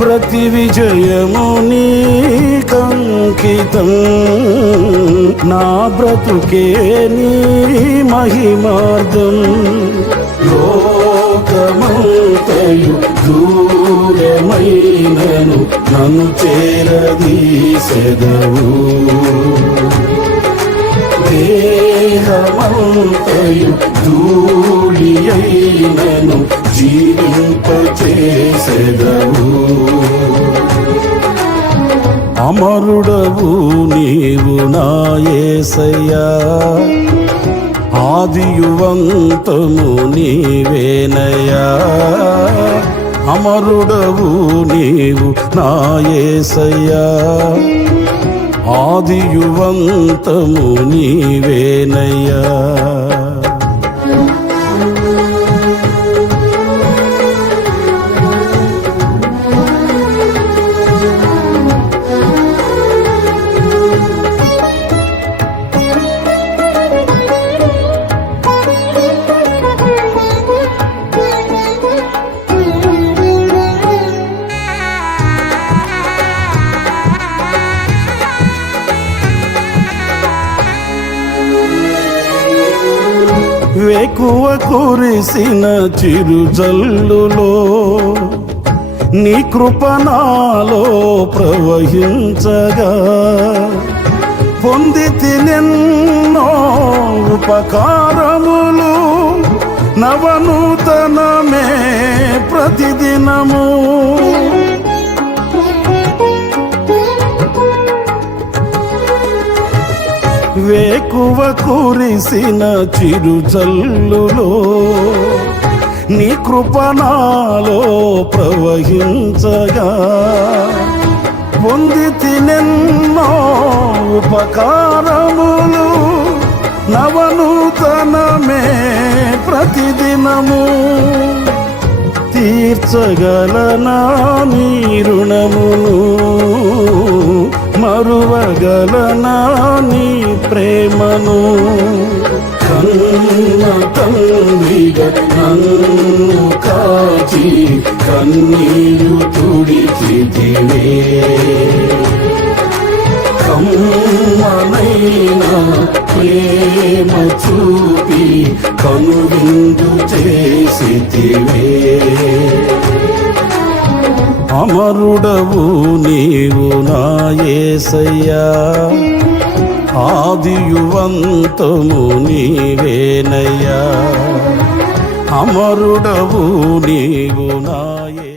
ప్రతి విజయము నీకంకితం. నా బ్రతుకే నీ మహిమార్థం. లోకమంతయు దూరమైనను నన్ను చేరదీసెదవు. దేహమంతయు ధూళి అయినను జీవింపచేసెదవు. అమరుడవు నీవు నాయసయ్యా ఆదియువంతము నీవేనయ్యా. అమరుడవు నీవు నాయసయ్యా ఆదియువంతము నీవేనయ్యా. వేకువ కురిసిన చిరుజల్లులో నీ కృపణాలో ప్రవహించగా. పొంది తినెన్నో ఉపకారములు నవనూతనమే ప్రతిదినము. వేకువ కురిసిన చిరుజల్లులో నీ కృపణాలో ప్రవహించగా. పొంది తినెన్నో ఉపకారములు నవనూతనమే ప్రతిదినము. తీర్చగలనా నీ రుణమును? మరువగలనా కన్న తండ్రిగా నన్ను కాచి కన్నీరు తుడిచితివే కమ్మనైనా ప్రేమ చూపి కనువిందు చేసితివే అమరుడవు నీవు నాయసయ్యా ఆదియువంతము నీవేనయ్యా. అమరుడవు నీవు నాయే.